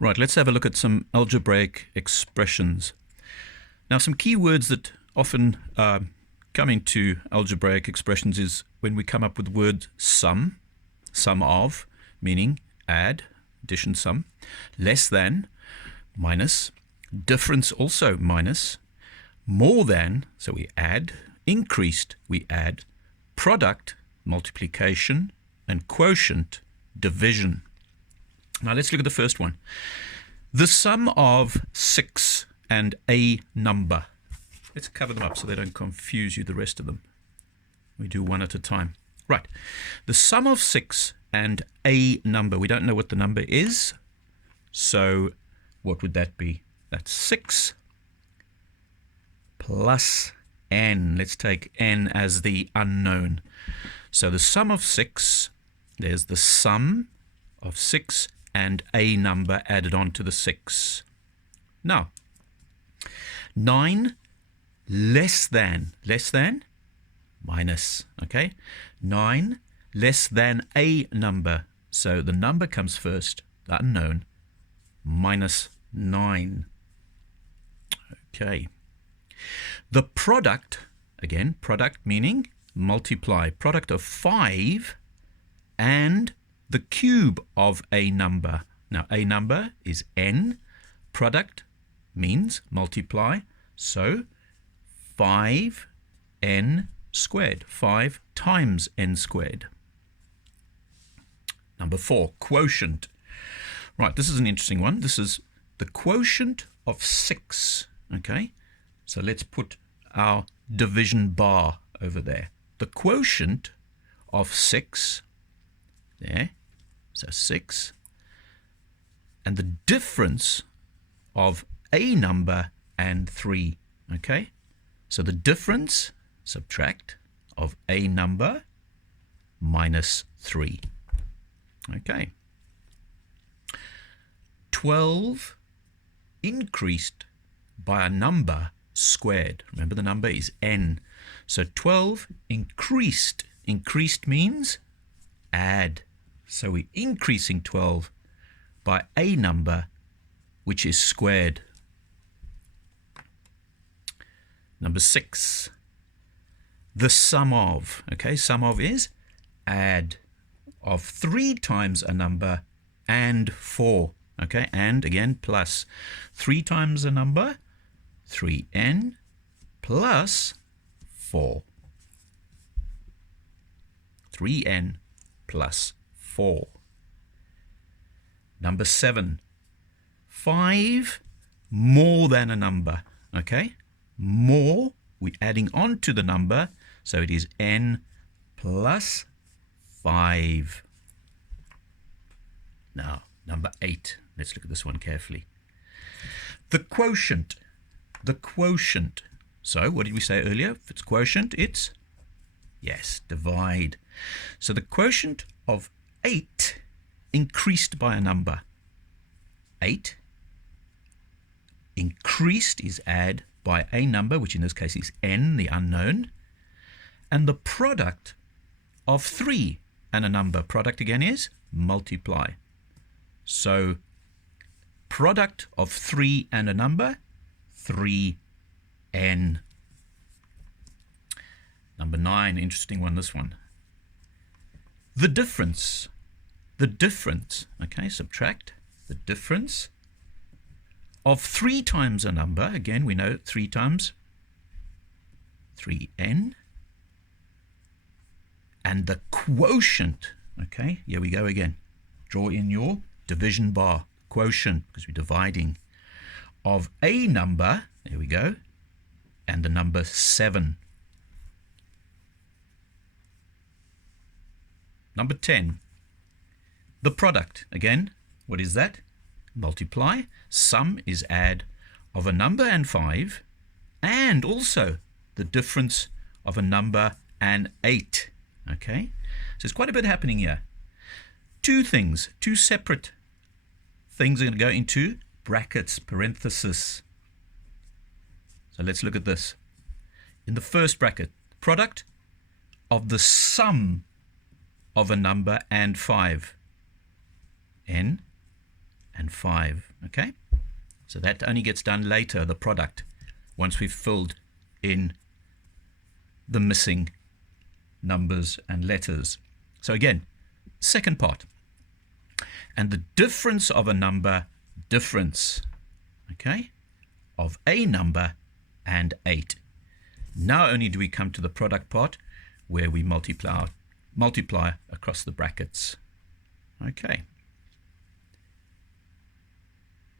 Right, let's have a look at some algebraic expressions. Now, some key words that often come into algebraic expressions is when we come up with the word sum, sum of, meaning add, addition, sum, less than, minus, difference also minus, more than, so we add, increased, we add, product, multiplication, and quotient, division. Now let's look at the first one. The sum of 6 and a number. Let's cover them up so they don't confuse you, the rest of them. We do one at a time. Right. The sum of 6 and a number. We don't know what the number is. So what would that be? That's 6 plus n. Let's take n as the unknown. So the sum of 6, there's the sum of 6 and a number added on to the 6. Now, 9 less than, minus, okay? 9 less than a number. So the number comes first, the unknown, minus 9. Okay. The product, again, product meaning multiply, product of 5 and the cube of a number. Now, a number is n. Product means multiply. So, 5n squared. 5 times n squared. Number 4, quotient. Right, this is an interesting one. This is the quotient of 6. Okay, so let's put our division bar over there. The quotient of 6, there, so 6, and the difference of a number and 3, okay? So the difference, subtract, of a number minus 3, okay? 12 increased by a number squared. Remember the number is n. So 12 increased. Increased means add. So we're increasing 12 by a number which is squared. Number 6, the sum of, okay, sum of is add of 3 times a number and 4, okay, and again plus 3 times a number, 3n plus 4. 3n plus 4. Number 7, 5 more than a number, okay? More, we're adding on to the number, so it is n plus 5. Now, number 8, let's look at this one carefully. The quotient. The quotient. So, what did we say earlier? If it's quotient, it's, yes, divide. So the quotient of 8 increased by a number. 8 increased is add by a number, which in this case is n, the unknown, and the product of 3 and a number. Product again is multiply. So product of 3 and a number, 3n. Number 9, interesting one, this one. The difference, okay, subtract, the difference of 3 times a number, again we know 3 times 3n, and the quotient, okay, here we go again, draw in your division bar, quotient, because we're dividing, of a number, there we go, and the number 7. Number 10, the product. Again, what is that? Multiply. Sum is add of a number and 5, and also the difference of a number and 8. Okay? So there's quite a bit happening here. Two separate things are going to go into brackets, parenthesis. So let's look at this. In the first bracket, product of the sum of a number and 5, n, and 5. Okay? So that only gets done later, the product, once we've filled in the missing numbers and letters. So again, second part. And the difference of a number, difference, okay, of a number and 8. Now only do we come to the product part where we multiply across the brackets. Okay.